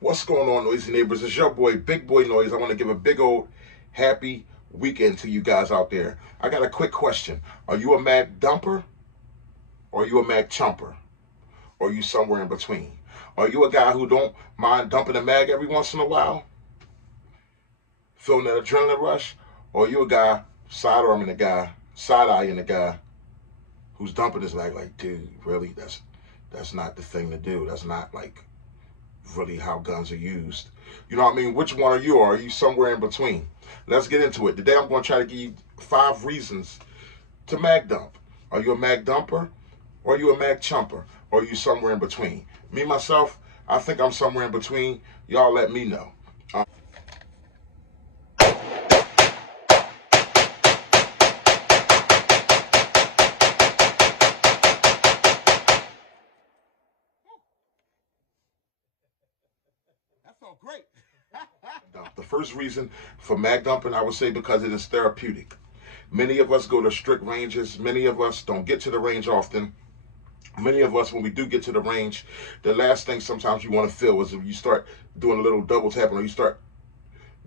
What's going on, noisy neighbors? It's your boy, Big Boy Noise. I want to give a big old happy weekend to you guys out there. I got a quick question. Are you a mag dumper? Or are you a mag chumper? Or are you somewhere in between? Are you a guy who don't mind dumping a mag every once in a while? Feeling that adrenaline rush? Or are you a guy side-arming the guy, side-eyeing the guy who's dumping his mag like, dude, really? That's not the thing to do. That's not like really how guns are used. You know what I mean? Which one are you? Or are you somewhere in between? Let's get into it. Today I'm going to try to give you 5 reasons to mag dump. Are you a mag dumper? Or are you a mag chumper? Or are you somewhere in between? Me, myself, I think I'm somewhere in between. Y'all let me know. That felt great. The first reason for mag dumping, I would say because it is therapeutic. Many of us go to strict ranges. Many of us don't get to the range often. Many of us, when we do get to the range, the last thing sometimes you want to feel is if you start doing a little double tapping or you start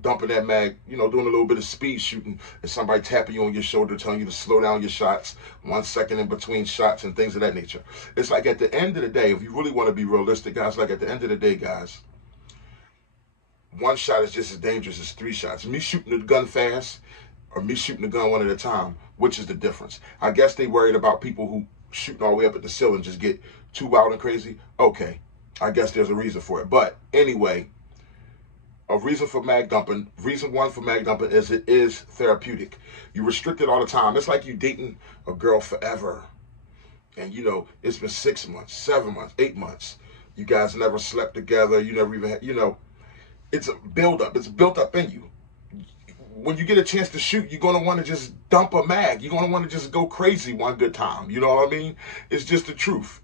dumping that mag, you know, doing a little bit of speed shooting and somebody tapping you on your shoulder, telling you to slow down your shots, 1 second in between shots and things of that nature. It's like at the end of the day, if you really want to be realistic, guys, like at the end of the day, guys, 1 shot is just as dangerous as 3 shots. Me shooting the gun fast or me shooting the gun one at a time, which is the difference? I guess they worried about people who shooting all the way up at the ceiling just get too wild and crazy. Okay, I guess there's a reason for it. But anyway, a reason for mag dumping, reason 1 for mag dumping is it is therapeutic. You restrict it all the time. It's like you dating a girl forever. And you know, it's been 6 months, 7 months, 8 months. You guys never slept together. You never even had, you know, it's a buildup. It's built up in you. When you get a chance to shoot, you're going to want to just dump a mag. You're going to want to just go crazy one good time. You know what I mean? It's just the truth.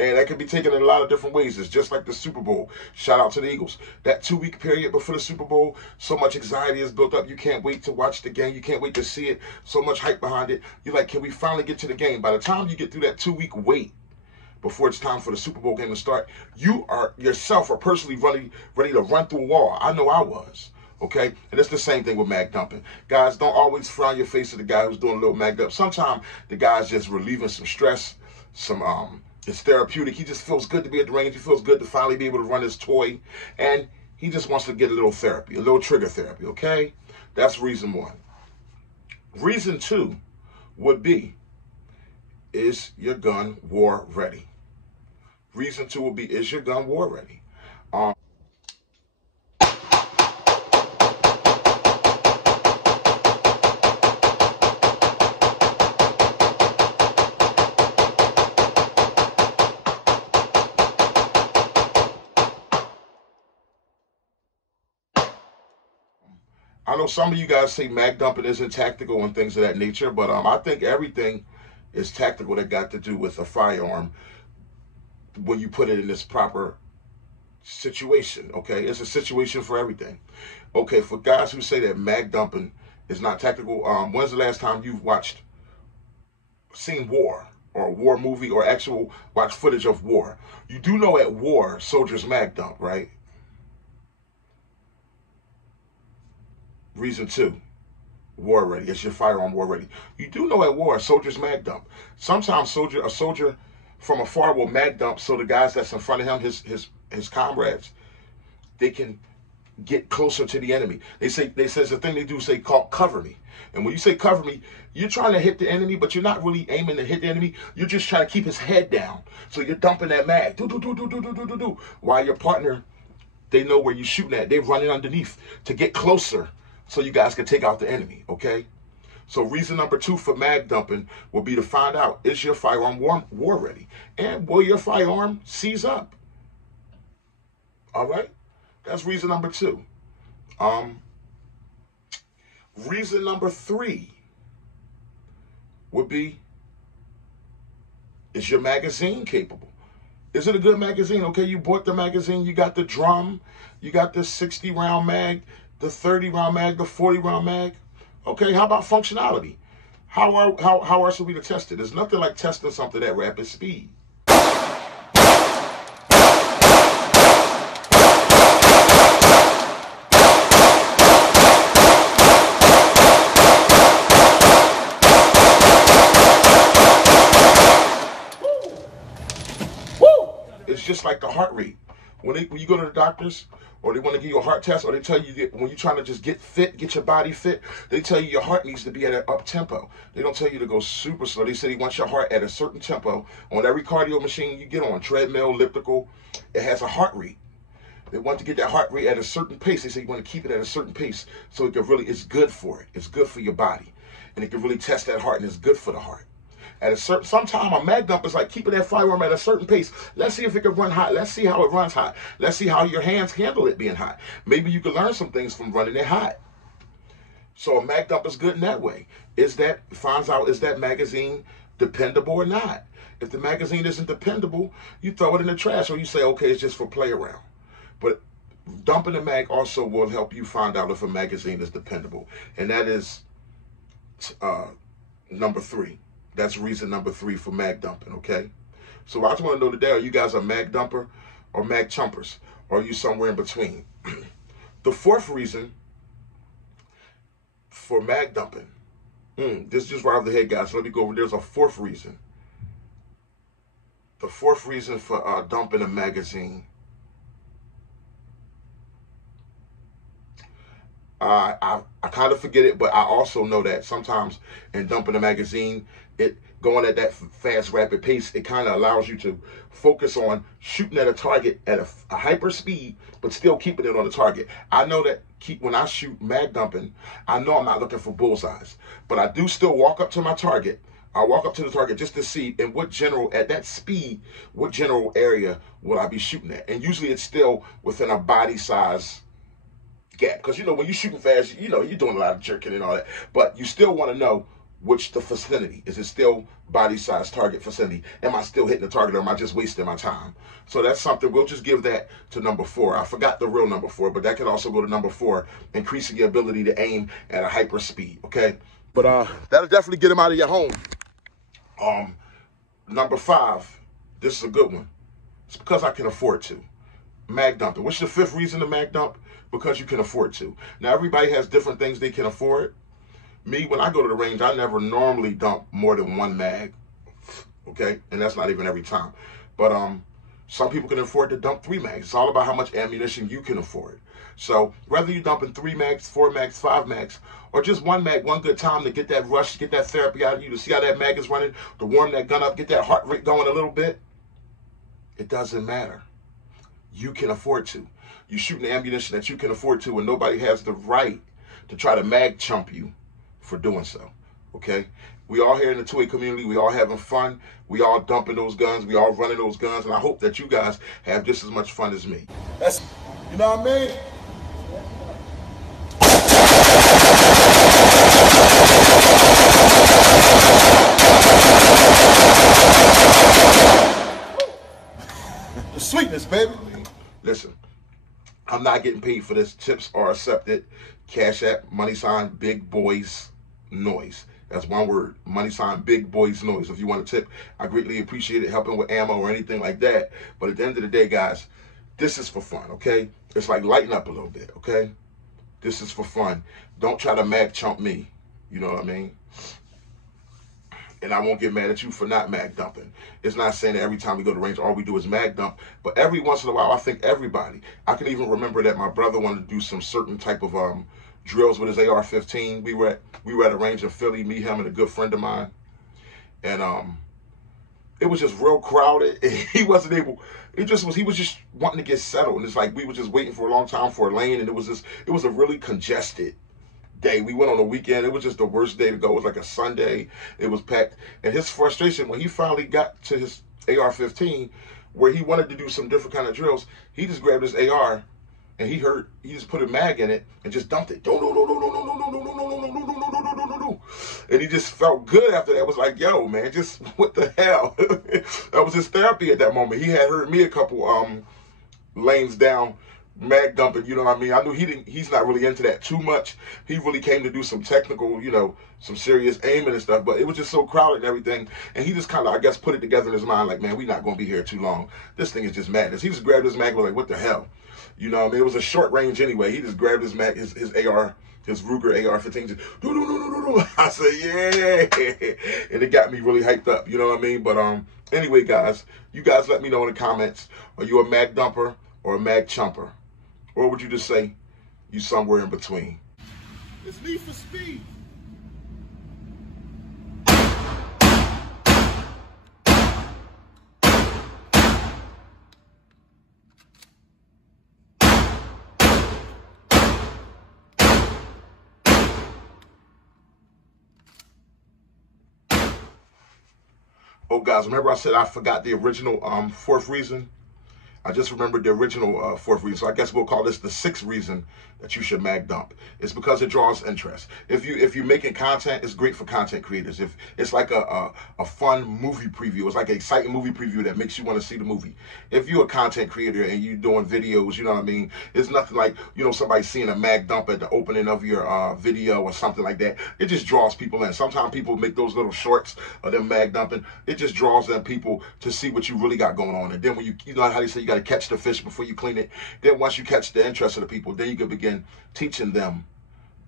And that can be taken in a lot of different ways. It's just like the Super Bowl. Shout out to the Eagles. That 2-week period before the Super Bowl, so much anxiety is built up. You can't wait to watch the game. You can't wait to see it. So much hype behind it. You're like, can we finally get to the game? By the time you get through that 2-week wait, before it's time for the Super Bowl game to start, you are yourself are personally ready to run through a wall. I know I was. Okay? And it's the same thing with mag dumping. Guys, don't always frown your face at the guy who's doing a little mag dump. Sometimes the guy's just relieving some stress, it's therapeutic. He just feels good to be at the range. He feels good to finally be able to run his toy. And he just wants to get a little therapy, a little trigger therapy, okay? That's reason 1. Reason 2 would be, is your gun war ready? Reason 2 would be, is your gun war ready? I know some of you guys say mag dumping isn't tactical and things of that nature, but I think everything is tactical that got to do with a firearm when you put it in this proper situation, okay? It's a situation for everything. Okay, for guys who say that mag dumping is not tactical, when's the last time you've seen war or a war movie or actual watch footage of war? You do know at war, soldiers mag dump, right? Reason 2, war ready. Is your firearm war ready? You do know at war, soldiers mag dump. Sometimes a soldier from afar will mag dump so the guys that's in front of him, his comrades, they can get closer to the enemy. They say the thing they do say called cover me. And when you say cover me, you're trying to hit the enemy, but you're not really aiming to hit the enemy. You're just trying to keep his head down. So you're dumping that mag. Do. While your partner, they know where you're shooting at. They're running underneath to get closer so you guys can take out the enemy, okay? So reason number 2 for mag dumping will be to find out, is your firearm war ready? And will your firearm seize up? All right? That's reason number 2. Reason number 3 would be, is your magazine capable? Is it a good magazine? Okay, you bought the magazine, you got the drum, you got the 60-round mag, the 30-round mag, the 40-round mag. Okay, how about functionality? How else are we to test it? There's nothing like testing something at rapid speed. heart rate. When you go to the doctors, or they want to give you a heart test, or they tell you that when you're trying to just get fit, get your body fit, they tell you your heart needs to be at an up tempo. They don't tell you to go super slow. They say they want your heart at a certain tempo. On every cardio machine you get on, treadmill, elliptical, it has a heart rate. They want to get that heart rate at a certain pace. They say you want to keep it at a certain pace so it can really, it's good for it. It's good for your body. And it can really test that heart, and it's good for the heart. At a certain, sometime a mag dump is like keeping that firearm at a certain pace. Let's see if it can run hot. Let's see how it runs hot. Let's see how your hands handle it being hot. Maybe you can learn some things from running it hot. So a mag dump is good in that way. Finds out, is that magazine dependable or not? If the magazine isn't dependable, you throw it in the trash, or you say, okay, it's just for play around. But dumping a mag also will help you find out if a magazine is dependable. And that is number 3. That's reason number 3 for mag dumping, okay? So I just want to know today, are you guys a mag dumper or mag chumpers? Or are you somewhere in between? The 4th reason for mag dumping, this just right off the head, guys. So let me go over. There's a 4th reason. The 4th reason for dumping a magazine. I kind of forget it, but I also know that sometimes in dumping a magazine, it going at that fast, rapid pace, it kind of allows you to focus on shooting at a target at a hyper speed, but still keeping it on the target. I know that when I shoot mag dumping, I know I'm not looking for bullseyes, but I do still walk up to my target. I walk up to the target just to see in what general, at that speed, what general area will I be shooting at. And usually it's still within a body size gap, because when you're shooting fast, you're doing a lot of jerking and all that, but you still want to know which the vicinity. Is it still body size target vicinity? Am I still hitting the target, or am I just wasting my time? So that's something, we'll just give that to number 4. I forgot the real number 4, but that can also go to number 4, increasing your ability to aim at a hyper speed, okay? But that'll definitely get them out of your home. Number 5, this is a good one. It's because I can afford to. Mag dumping. What's the 5th reason to mag dump? Because you can afford to. Now, everybody has different things they can afford. Me, when I go to the range, I never normally dump more than 1 mag, okay? And that's not even every time. But some people can afford to dump 3 mags. It's all about how much ammunition you can afford. So whether you're dumping 3 mags, 4 mags, 5 mags, or just 1 mag, one good time to get that rush, get that therapy out of you, to see how that mag is running, to warm that gun up, get that heart rate going a little bit, it doesn't matter. You can afford to. You're shooting the ammunition that you can afford to, and nobody has the right to try to mag chump you for doing so, okay? We all here in the 2A community, we all having fun, we all dumping those guns, we all running those guns, and I hope that you guys have just as much fun as me. That's, you know what I mean? The sweetness, baby. Listen, I'm not getting paid for this. Tips are accepted. Cash App, $ Big Boys Noise. That's one word. $ Big Boys Noise. If you want to tip, I greatly appreciate it, helping with ammo or anything like that. But at the end of the day, guys, this is for fun, okay? It's like lighten up a little bit, okay? This is for fun. Don't try to mag chump me. You know what I mean? And I won't get mad at you for not mag dumping. It's not saying that every time we go to range, all we do is mag dump. But every once in a while, I think everybody, I can even remember that my brother wanted to do some certain type of drills with his AR-15. We were at a range in Philly, me, him, and a good friend of mine. And it was just real crowded. He wasn't able, he was just wanting to get settled. And it's like we were just waiting for a long time for a lane, and it was a really congested day. We went on a weekend. It was just the worst day to go. It was like a Sunday. It was packed. And his frustration, when he finally got to his AR-15, where he wanted to do some different kind of drills, he just grabbed his AR and he just put a mag in it and just dumped it. And he just felt good after that. It was like, yo, man, just what the hell? That was his therapy at that moment. He had heard me a couple lanes down mag dumping, you know what I mean? I knew he's not really into that too much. He really came to do some technical, some serious aiming and stuff, but it was just so crowded and everything. And he just kind of, I guess, put it together in his mind, like, man, we're not going to be here too long. This thing is just madness. He just grabbed his mag and was like, what the hell? You know what I mean? It was a short range anyway. He just grabbed his mag, his AR, his Ruger AR-15, just, I said, yeah. And it got me really hyped up, you know what I mean? But Anyway, guys, you guys let me know in the comments. Are you a mag dumper or a mag chumper? Or would you just say you somewhere in between? It's Need for Speed. Oh, guys, remember I said I forgot the original fourth reason? I just remembered the original fourth reason. So I guess we'll call this the sixth reason that you should mag dump. It's because it draws interest. If you're making content, it's great for content creators. If it's like a fun movie preview, it's like an exciting movie preview that makes you want to see the movie. If you're a content creator and you're doing videos, you know what I mean? It's nothing like, you know, somebody seeing a mag dump at the opening of your video or something like that. It just draws people in. Sometimes people make those little shorts of them mag dumping. It just draws them people to see what you really got going on. And then when you know how they say you got to catch the fish before you clean it. Then once you catch the interest of the people, then you can begin teaching them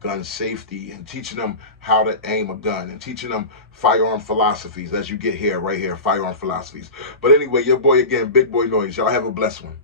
gun safety and teaching them how to aim a gun and teaching them firearm philosophies as you get here, right here, firearm philosophies. But anyway, your boy again, Big Boy Noise. Y'all have a blessed one.